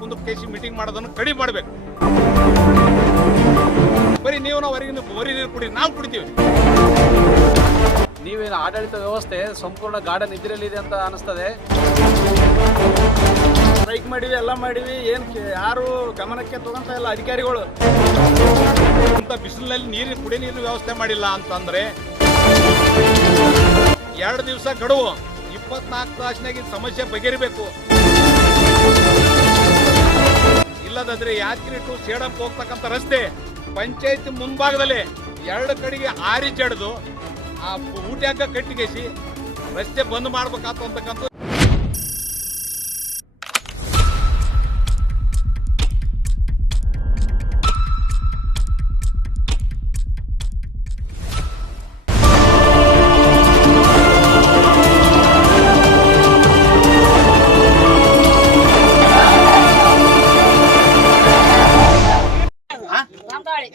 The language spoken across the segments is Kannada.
ಕುಂದ್ರ ಕೇಸಿ ಮೀಟಿಂಗ್ ಮಾಡೋದನ್ನು ಕಡಿಮೆ ಮಾಡಬೇಕು. ಬರೀ ನೀವು ನಾವು ಹೊರಗಿನ ನೀರು ಕುಡಿ, ನಾವು ಕುಡಿತೀವಿ. ನೀವೇನು ಆಡಳಿತ ವ್ಯವಸ್ಥೆ ಸಂಪೂರ್ಣ ಗಾರ್ಡನ್ ಇದ್ರಲ್ಲಿದೆ ಅಂತ ಅನಿಸ್ತದೆ. ಸ್ಟ್ರೈಕ್ ಮಾಡಿವಿ, ಎಲ್ಲ ಮಾಡಿವಿ, ಯಾರು ಗಮನಕ್ಕೆ ತಗೊಂತ ಇಲ್ಲ ಅಧಿಕಾರಿಗಳು. ಅಂತ ಬಿಸಿಲಿನಲ್ಲಿ ಕುಡಿಯ ನೀರಿನ ವ್ಯವಸ್ಥೆ ಮಾಡಿಲ್ಲ ಅಂತಂದ್ರೆ 2 ದಿವಸ ಗಡುವು, 24 ತಾಸಿನಾಗ ಸಮಸ್ಯೆ ಬಗೆಹರಿಬೇಕು. ಇಲ್ಲದಾದ್ರೆ ಯಾತ್ರಿ ಟು ಸೇಡಂಪ್ ಹೋಗ್ತಕ್ಕಂಥ ರಸ್ತೆ ಪಂಚಾಯತ್ ಮುಂಭಾಗದಲ್ಲಿ 2 ಕಡೆಗೆ ಆರಿ ಜಡ್ದು ಆ ಊಟ್ಯಾಗ ಕಟ್ಟಿಗೆಸಿ ರಸ್ತೆ ಬಂದ್ ಮಾಡ್ಬೇಕಾಗ್ತ ಅಂತಕ್ಕಂಥ.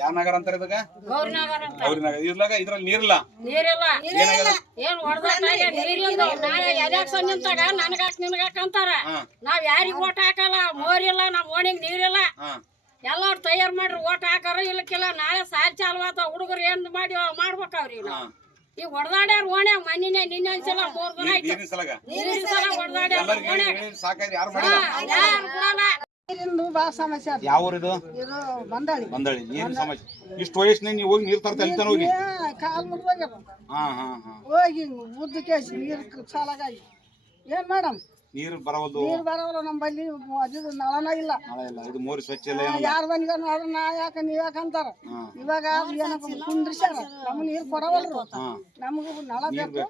ಯಾವ ನಗರ ಅಂತಾರೆ ಇದಾಗ? ಗೌರಿನಗರ. ಇದ್ರಲ್ಲಿ ನೀರಿಲ್ಲ. ನಾವ್ ಯಾರಿಗ ಓಟ್ ಹಾಕಲ್ಲ, ಮೋರಿಲ್ಲ, ನಮ್ ಓಣಿಗ್ ನೀರಿಲ್ಲ. ಎಲ್ಲಾರು ತಯಾರು ಮಾಡ್ರಿ ಓಟ್ ಹಾಕಾರ. ಇಲ್ಲಕ್ಕಿಲ್ಲ ನಾಳೆ ಸಾಲ್ ಚಾಲು ಆತ, ಹುಡುಗರು ಏನ್ ಮಾಡ್ಬೇಕವ್ರಿ. ನಾವು ಈಗ ಹೊಡೆದಾಡ್ಯಾರ ಓಣ್ಯಾಗ ಮನಿನೇ ನಿನ್ನೆ ಒಂದ್ಸಲ 3 ದಿನ ಆಯ್ತು ನೀರಿನ ಸಲ ಹೊಡೆದಾಡ್ಯಾರ ಓಣ್ಯಾಗ. ಯಾರು ಕೊಡಲ್ಲ. ಬಾಳ ಸಮಸ್ಯೆ. ಯಾವ ಊರಿದು? ಇದು ಬಂದಾಳಿ. ಬಂದಾಳಿ. ನೀರಿನ ಸಮಸ್ಯೆ. ಇಷ್ಟು ವಯಸ್ಸಿನಾಗ ನೀವು ಹೋಗಿ ನೀರು ತರ್ತಾ ಇಲ್ತಾನ ಹೋಗಿ ಕಾಲ್ ಮುರಿದೋಗ್ಯದ. ಹೋಗಿ ಉದ್ದಕ್ಕೆ ನೀರು ಸಾಲಾಗಿ ಏನ್ ಮೇಡಮ್ ನೀರು ಬರವಲ್ದು. ನೀರು ಬರವಲ್ಲ ನಮ್ಮಲ್ಲಿ. ಅದು ನಳನ ಇಲ್ಲ. ಇದು ಮೋರಿ ಸ್ವಚ್ಛ ಇಲ್ಲ. ಯಾರ ಮನಿಗ ನಾ ಯಾಕ ನೀವ್ ಯಾಕಂತಾರ. ಇವಾಗ ಏನಪ್ಪ ಕುಂದ್ರಿಸ್ಯಾರ, ನಮ್ಗೆ ನೀರು ಕೊಡವಲ್ರು. ನಮಗ ನಳ ಬೇಕು,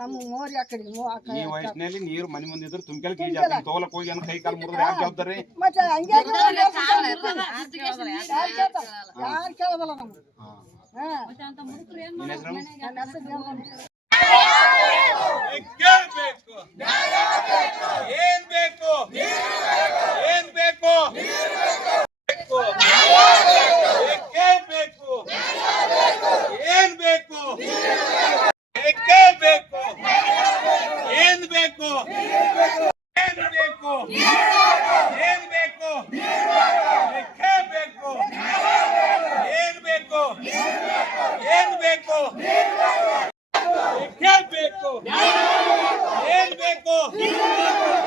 ನಮ್ಮ ಮೋರಿ ಆ ಕಡೆ. ಈ ವಯಸ್ಸಿನಲ್ಲಿ ನೀರು ಮನೆ ಮುಂದೆ ಇದ್ರೆ ತುಂಬಿಕೆಲ್ ತಗೊಳಕ್ ಹೋಗಿ ಕೈ ಕಾಲು ಮುರಿದ್ರೆ ಯಾರು ಜವಾಬ್ದಾರಿ? ಮತ್ತೆ ಹಂಗೆ ಯಾರು ಕೇಳೋದಲ್ಲ ನಮ್ಗೆ. ನನ್ನ ಹೆಸರು ಏನ್ ಬೇಕು? ಏನ್ ಬೇಕು? ಏನ್ ಬೇಕು? ಬೇಕು. ಏನ್ ಬೇಕು? ಏನ್ ಬೇಕು? ಏನ್ ಬೇಕು? ಬೇಕು. ಏನ್ ಬೇಕು? ಏನ್ ಬೇಕು? ಬೇಕು. ಏನ್ ಬೇಕು?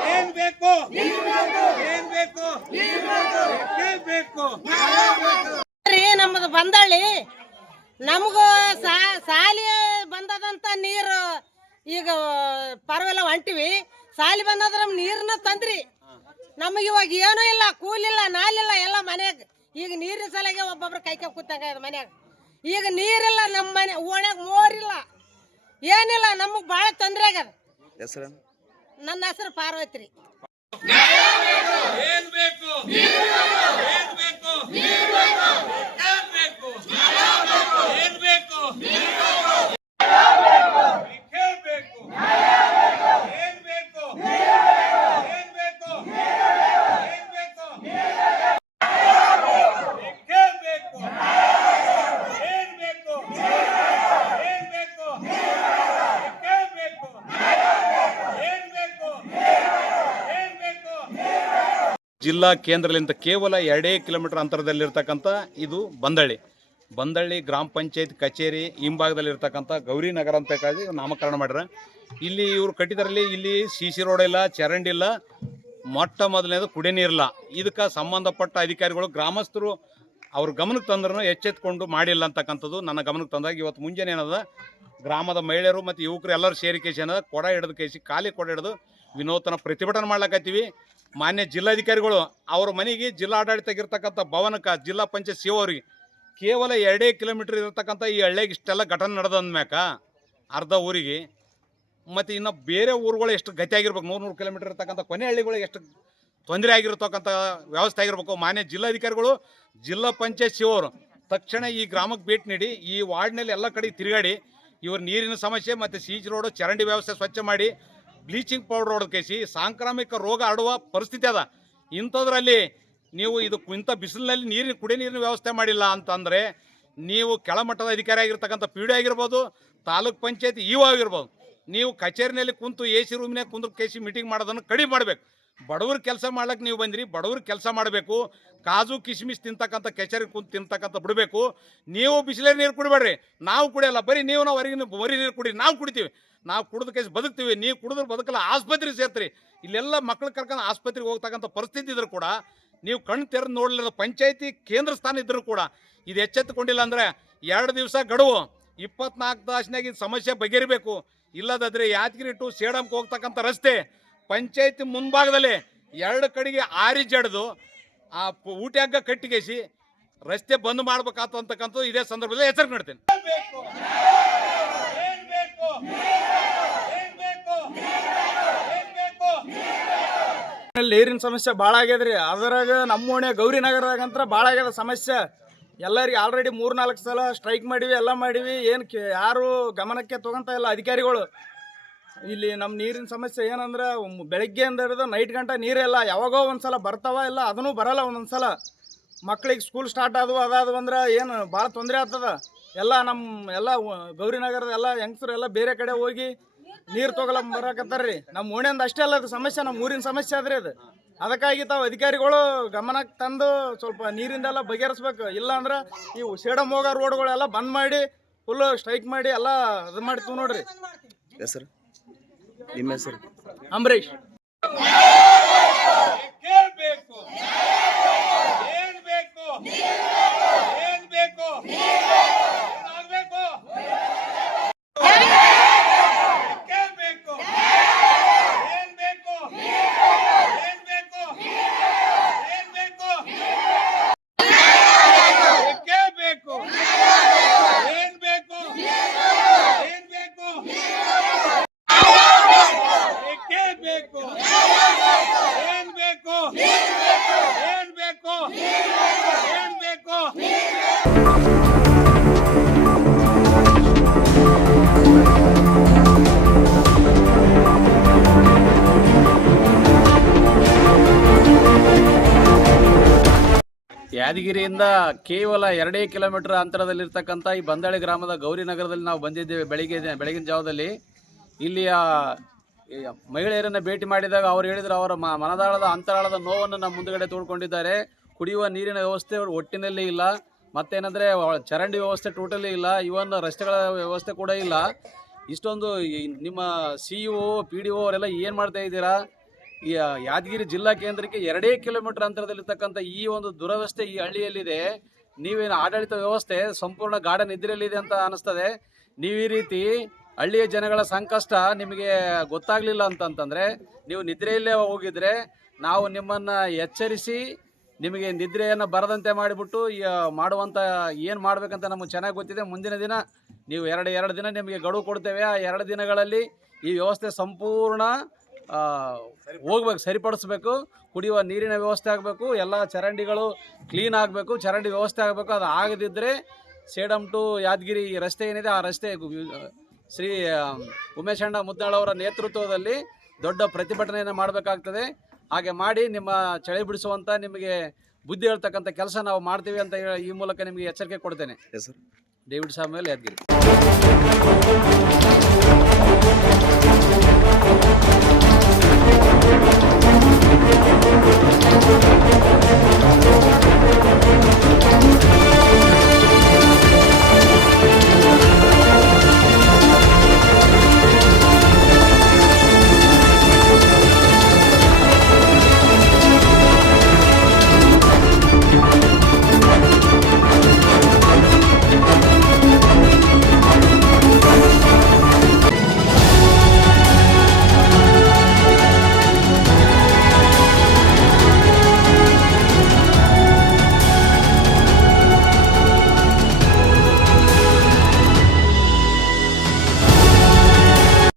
ಏನ್ ಬೇಕು? ಏನ್ ಬೇಕು? ಬೇಕು. ನಮ್ಮದು ಬಂದಳ್ಳಿ. ನಮಗೂ ಸಾಲಿ ಬಂದದಂತ ನೀರು ಈಗ ಪರವೆಲ್ಲ ಹೊಂಟಿವಿ. ಸಾಲಿ ಬಂದದ್ರ ನೀರನ್ನ ತಂದ್ರಿ. ನಮಗೆ ಇವಾಗ ಏನೂ ಇಲ್ಲ, ಕೂಲಿಲ್ಲ, ನಾಲಿಲ್ಲ, ಎಲ್ಲ ಮನ್ಯಾಗ. ಈಗ ನೀರಿನ ಸಲಗೆ ಒಬ್ಬೊಬ್ರು ಕೈಕ ಕೂತಂಗ ಮನ್ಯಾಗ. ಈಗ ನೀರಿಲ್ಲ, ನಮ್ಮ ಮನೆ ಓಣ್ಯಾಗ ಮೋರಿಲ್ಲ, ಏನಿಲ್ಲ. ನಮಗ್ ಭಾಳ ತೊಂದ್ರೆ ಆಗ್ಯದ. ನನ್ನ ಹೆಸರು ಪಾರ್ವತಿ ರೀ. ಏನ್ ಬೇಕು? ಏನ್ ಬೇಕು? ಏನ್ ಬೇಕು? ಜಿಲ್ಲಾ ಕೇಂದ್ರದಿಂದ ಕೇವಲ 2 ಕಿಲೋಮೀಟರ್ ಅಂತರದಲ್ಲಿರ್ತಕ್ಕಂಥ ಇದು ಬಂದಳ್ಳಿ ಗ್ರಾಮ ಪಂಚಾಯತ್ ಕಚೇರಿ ಹಿಂಭಾಗದಲ್ಲಿರ್ತಕ್ಕಂಥ ಗೌರಿನಗರ ಅಂತ ಹೇಳಿ ನಾಮಕರಣ ಮಾಡ್ಯಾರ. ಇಲ್ಲಿ ಇವರು ಕಟ್ಟಿದರಲ್ಲಿ ಇಲ್ಲಿ CC ರೋಡ್ ಇಲ್ಲ, ಚರಂಡಿ ಇಲ್ಲ, ಮೊಟ್ಟ ಮೊದಲನೇದು ಕುಡಿಯ ನೀರಿಲ್ಲ. ಇದಕ್ಕೆ ಸಂಬಂಧಪಟ್ಟ ಅಧಿಕಾರಿಗಳು ಗ್ರಾಮಸ್ಥರು ಅವ್ರ ಗಮನಕ್ಕೆ ತಂದ್ರೂ ಎಚ್ಚೆತ್ಕೊಂಡು ಮಾಡಿಲ್ಲ ಅಂತಕ್ಕಂಥದ್ದು ನನ್ನ ಗಮನಕ್ಕೆ ತಂದಾಗ ಇವತ್ತು ಮುಂಜಾನೆ ಏನದ ಗ್ರಾಮದ ಮಹಿಳೆಯರು ಮತ್ತು ಯುವಕರು ಎಲ್ಲರೂ ಸೇರಿಕೇಸಿ ಏನದ ಕೊಡ ಹಿಡಿದು ಕೇಸಿ ಖಾಲಿ ಕೊಡ ಹಿಡಿದು ವಿನೂತನ ಪ್ರತಿಭಟನೆ ಮಾಡ್ಲಕತ್ತೀವಿ. ಮಾನ್ಯ ಜಿಲ್ಲಾಧಿಕಾರಿಗಳು ಅವ್ರ ಮನೆಗೆ ಜಿಲ್ಲಾಡಳಿತಗಿರ್ತಕ್ಕಂಥ ಭವನಕ್ಕೆ ಜಿಲ್ಲಾ ಪಂಚಾಯತ್ ಸಿ ಅವರಿಗೆ ಕೇವಲ 2 ಕಿಲೋಮೀಟರ್ ಇರತಕ್ಕಂಥ ಈ ಹಳ್ಳಿಗೆ ಇಷ್ಟೆಲ್ಲ ಘಟನೆ ನಡೆದಂದ್ಮ್ಯಾಕ ಅರ್ಧ ಊರಿಗೆ ಮತ್ತು ಇನ್ನು ಬೇರೆ ಊರುಗಳು ಎಷ್ಟು ಗತಿಯಾಗಿರ್ಬೇಕು, 100 ಕಿಲೋಮೀಟರ್ ಇರ್ತಕ್ಕಂಥ ಕೊನೆ ಹಳ್ಳಿಗಳಿಗೆ ಎಷ್ಟು ತೊಂದರೆ ಆಗಿರತಕ್ಕಂಥ ವ್ಯವಸ್ಥೆ ಆಗಿರ್ಬೇಕು. ಮಾನ್ಯ ಜಿಲ್ಲಾಧಿಕಾರಿಗಳು ಜಿಲ್ಲಾ ಪಂಚಾಯತ್ ಸಿ ಅವರು ತಕ್ಷಣ ಈ ಗ್ರಾಮಕ್ಕೆ ಭೇಟಿ ನೀಡಿ ಈ ವಾರ್ಡ್ನಲ್ಲಿ ಎಲ್ಲ ಕಡೆ ತಿರುಗಾಡಿ ಇವ್ರ ನೀರಿನ ಸಮಸ್ಯೆ ಮತ್ತು CC ರೋಡು ಚರಂಡಿ ವ್ಯವಸ್ಥೆ ಸ್ವಚ್ಛ ಮಾಡಿ ಬ್ಲೀಚಿಂಗ್ ಪೌಡರ್ ಹೊಡೆದು ಸಾಂಕ್ರಾಮಿಕ ರೋಗ ಹರಡುವ ಪರಿಸ್ಥಿತಿ ಅದ. ಇಂಥದ್ರಲ್ಲಿ ನೀವು ಇಂಥ ಬಿಸಿಲಿನಲ್ಲಿ ಕುಡಿಯ ನೀರಿನ ವ್ಯವಸ್ಥೆ ಮಾಡಿಲ್ಲ ಅಂತಂದರೆ ನೀವು ಕೆಳಮಟ್ಟದ ಅಧಿಕಾರಿ ಆಗಿರ್ತಕ್ಕಂಥ PDO ಆಗಿರ್ಬೋದು, ತಾಲೂಕ್ ಪಂಚಾಯತ್ ಇಒ ಆಗಿರ್ಬೋದು, ನೀವು ಕಚೇರಿನಲ್ಲಿ ಕುಂತು AC ರೂಮಿನಾಗ ಕುಂತು ಮೀಟಿಂಗ್ ಮಾಡೋದನ್ನು ಕಡಿಮೆ ಮಾಡಬೇಕು. ಬಡವ್ರ ಕೆಲಸ ಮಾಡ್ಲಿಕ್ಕೆ ನೀವು ಬಂದ್ರಿ, ಬಡವ್ರ ಕೆಲಸ ಮಾಡಬೇಕು. ಕಾಜು ಕಿಸ್ಮಿಸ್ ತಿಂತಕ್ಕಂಥ ಕೆಚರಿ ಕುಂತು ತಿಂತಕ್ಕಂಥ ಬಿಡಬೇಕು. ನೀವು ಬಿಸಿಲೇ ನೀರು ಕುಡಿಬೇಡ್ರಿ, ನಾವು ಕುಡಿಯಲ್ಲ. ಬರೀ ನೀವು ನಾವು ಹೊರಗಿನ ಬರೀ ನೀರು ಕುಡಿ, ನಾವು ಕುಡಿತೀವಿ. ನಾವು ಕುಡಿದ ಕೇಸ್ ಬದುಕ್ತೀವಿ, ನೀವು ಕುಡಿದ್ರೆ ಬದುಕಲ್ಲ. ಆಸ್ಪತ್ರೆಗೆ ಸೇರ್ತೀರಿ. ಇಲ್ಲೆಲ್ಲ ಮಕ್ಳು ಕರ್ಕೊಂಡು ಆಸ್ಪತ್ರೆಗೆ ಹೋಗ್ತಕ್ಕಂಥ ಪರಿಸ್ಥಿತಿ ಇದ್ರು ಕೂಡ ನೀವು ಕಣ್ಣು ತೆರೆದು ನೋಡಲಿಲ್ಲ. ಪಂಚಾಯತಿ ಕೇಂದ್ರ ಸ್ಥಾನ ಇದ್ದರೂ ಕೂಡ ಇದು ಎಚ್ಚೆತ್ತುಕೊಂಡಿಲ್ಲ ಅಂದರೆ 2 ದಿವಸ ಗಡುವು, 24 ತಾಸಿನಾಗ ಇದು ಸಮಸ್ಯೆ ಬಗೆಹರಿಬೇಕು. ಇಲ್ಲದಾದ್ರೆ ಯಾದಗಿರಿ ಟು ಸೇಡಂಗೆ ಹೋಗ್ತಕ್ಕಂಥ ರಸ್ತೆ ಪಂಚಾಯತಿ ಮುಂಭಾಗದಲ್ಲಿ 2 ಕಡೆಗೆ ಆರಿ ಜಡ್ದು ಆ ಊಟ ಹಗ್ಗ ಕಟ್ಟಿಗೆಸಿ ರಸ್ತೆ ಬಂದ್ ಮಾಡ್ಬೇಕಾತು ಅಂತಕ್ಕಂಥದ್ದು ಇದೇ ಸಂದರ್ಭದಲ್ಲಿ ಎಚ್ಚರಿಕೆ ನೀಡ್ತೇನೆ. ನೀರಿನ ಸಮಸ್ಯೆ ಭಾಳ ಆಗ್ಯದ್ರಿ. ಅದರಾಗ ನಮ್ಮ ಓಣಿ ಗೌರಿನಗರದಾಗಂತ್ರ ಭಾಳ ಆಗ್ಯದ ಸಮಸ್ಯೆ. ಎಲ್ಲರಿಗೆ ಆಲ್ರೆಡಿ 3-4 ಸಲ ಸ್ಟ್ರೈಕ್ ಮಾಡಿವಿ, ಎಲ್ಲ ಮಾಡಿವಿ. ಏನು ಯಾರು ಗಮನಕ್ಕೆ ತಗೊಂತ ಇಲ್ಲ ಅಧಿಕಾರಿಗಳು. ಇಲ್ಲಿ ನಮ್ಮ ನೀರಿನ ಸಮಸ್ಯೆ ಏನಂದ್ರೆ ಬೆಳಗ್ಗೆಯಿಂದ ಹಿಡಿದು ನೈಟ್ ಗಂಟೆ ನೀರಿಲ್ಲ. ಯಾವಾಗೋ ಒಂದ್ಸಲ ಬರ್ತಾವ, ಇಲ್ಲ ಅದನ್ನು ಬರಲ್ಲ. ಒಂದೊಂದ್ಸಲ ಮಕ್ಳಿಗೆ ಸ್ಕೂಲ್ ಸ್ಟಾರ್ಟ್ ಆದವು ಅಂದ್ರೆ ಏನು ಭಾಳ ತೊಂದರೆ ಆಗ್ತದ. ಎಲ್ಲ ಗೌರಿನಗರದ ಎಲ್ಲ ಹೆಂಗಸರು ಎಲ್ಲ ಬೇರೆ ಕಡೆ ಹೋಗಿ ನೀರು ತೊಗೊಳಕ್ ಬರಕತ್ತಾರ್ರಿ. ನಮ್ಮ ಓಣಿಯಿಂದ ಅಷ್ಟೇ ಅಲ್ಲ ಅದು ಸಮಸ್ಯೆ, ನಮ್ಮ ಊರಿನ ಸಮಸ್ಯೆ ಆದ್ರಿ ಅದು. ಅದಕ್ಕಾಗಿ ತಾವು ಅಧಿಕಾರಿಗಳು ಗಮನಕ್ಕೆ ತಂದು ಸ್ವಲ್ಪ ನೀರಿಂದೆಲ್ಲ ಬಗೆಹರಿಸ್ಬೇಕು. ಇಲ್ಲ ಅಂದ್ರೆ ಇವು ಸೇಡಮ್ ಹೋಗೋ ರೋಡ್ಗಳೆಲ್ಲ ಬಂದ್ ಮಾಡಿ ಫುಲ್ ಸ್ಟ್ರೈಕ್ ಮಾಡಿ ಎಲ್ಲ ಇದು ಮಾಡ್ತೀವಿ ನೋಡ್ರಿ. ಹೆಸರು ನಿಮ್ಮ ಹೆಸರು? ಅಂಬರೀಶ್. ಯಾದಗಿರಿಯಿಂದ ಕೇವಲ 2 ಕಿಲೋಮೀಟರ್ ಅಂತರದಲ್ಲಿರ್ತಕ್ಕಂಥ ಈ ಬಂದಾಳಿ ಗ್ರಾಮದ ಗೌರಿನಗರದಲ್ಲಿ ನಾವು ಬಂದಿದ್ದೇವೆ. ಬೆಳಗಿನ ಜಾವದಲ್ಲಿ ಇಲ್ಲಿಯ ಮಹಿಳೆಯರನ್ನು ಭೇಟಿ ಮಾಡಿದಾಗ ಅವರು ಹೇಳಿದ್ರು ಅವರ ಮನದಾಳದ ಅಂತರಾಳದ ನೋವನ್ನು ನಮ್ಮ ಮುಂದುಗಡೆ ತೋಡ್ಕೊಂಡಿದ್ದಾರೆ. ಕುಡಿಯುವ ನೀರಿನ ವ್ಯವಸ್ಥೆ ಒಟ್ಟಿನಲ್ಲಿ ಇಲ್ಲ, ಮತ್ತೇನಂದರೆ ಚರಂಡಿ ವ್ಯವಸ್ಥೆ ಟೋಟಲಿ ಇಲ್ಲ, ಇವನ್ ರಸ್ತೆಗಳ ವ್ಯವಸ್ಥೆ ಕೂಡ ಇಲ್ಲ. ಇಷ್ಟೊಂದು ನಿಮ್ಮ CEO PDO ಅವರೆಲ್ಲ ಏನು ಮಾಡ್ತಾ ಇದ್ದೀರಾ? ಈ ಯಾದಗಿರಿ ಜಿಲ್ಲಾ ಕೇಂದ್ರಕ್ಕೆ 2 ಕಿಲೋಮೀಟರ್ ಅಂತರದಲ್ಲಿರ್ತಕ್ಕಂಥ ಈ ಒಂದು ದುರವಸ್ಥೆ ಈ ಹಳ್ಳಿಯಲ್ಲಿದೆ. ನೀವೇನು ಆಡಳಿತ ವ್ಯವಸ್ಥೆ ಸಂಪೂರ್ಣ ಗಾಢ ನಿದ್ರೆಯಲ್ಲಿದೆ ಅಂತ ಅನಿಸ್ತದೆ. ನೀವು ಈ ರೀತಿ ಹಳ್ಳಿಯ ಜನಗಳ ಸಂಕಷ್ಟ ನಿಮಗೆ ಗೊತ್ತಾಗಲಿಲ್ಲ ಅಂತಂತಂದರೆ, ನೀವು ನಿದ್ರೆಯಲ್ಲೇ ಹೋಗಿದ್ರೆ ನಾವು ನಿಮ್ಮನ್ನು ಎಚ್ಚರಿಸಿ ನಿಮಗೆ ನಿದ್ರೆಯನ್ನು ಬರದಂತೆ ಮಾಡಿಬಿಟ್ಟು ಮಾಡುವಂಥ ಏನು ಮಾಡಬೇಕಂತ ನಮಗೆ ಚೆನ್ನಾಗಿ ಗೊತ್ತಿದೆ. ಮುಂದಿನ ದಿನ ನೀವು 2 ದಿನ ನಿಮಗೆ ಗಡುವು ಕೊಡ್ತೇವೆ. ಆ 2 ದಿನಗಳಲ್ಲಿ ಈ ವ್ಯವಸ್ಥೆ ಸಂಪೂರ್ಣ ಹೋಗ್ಬೇಕು, ಸರಿಪಡಿಸ್ಬೇಕು. ಕುಡಿಯುವ ನೀರಿನ ವ್ಯವಸ್ಥೆ ಆಗಬೇಕು, ಎಲ್ಲ ಚರಂಡಿಗಳು ಕ್ಲೀನ್ ಆಗಬೇಕು, ಚರಂಡಿ ವ್ಯವಸ್ಥೆ ಆಗಬೇಕು. ಅದು ಆಗದಿದ್ದರೆ ಸೇಡಂ ಟು ಯಾದಗಿರಿ ರಸ್ತೆ ಏನಿದೆ ಆ ರಸ್ತೆ ಶ್ರೀ ಉಮೇಶ್ ಅಣ್ಣ ಮುದ್ನಾಳ್ ಅವರ ನೇತೃತ್ವದಲ್ಲಿ ದೊಡ್ಡ ಪ್ರತಿಭಟನೆಯನ್ನು ಮಾಡಬೇಕಾಗ್ತದೆ. ಹಾಗೆ ಮಾಡಿ ನಿಮ್ಮ ಚಳಿ ಬಿಡಿಸುವಂಥ ನಿಮಗೆ ಬುದ್ಧಿ ಹೇಳ್ತಕ್ಕಂಥ ಕೆಲಸ ನಾವು ಮಾಡ್ತೀವಿ ಅಂತ ಈ ಮೂಲಕ ನಿಮಗೆ ಎಚ್ಚರಿಕೆ ಕೊಡ್ತೇನೆ. ಹೆಸರು? David Samuel, Yadgir.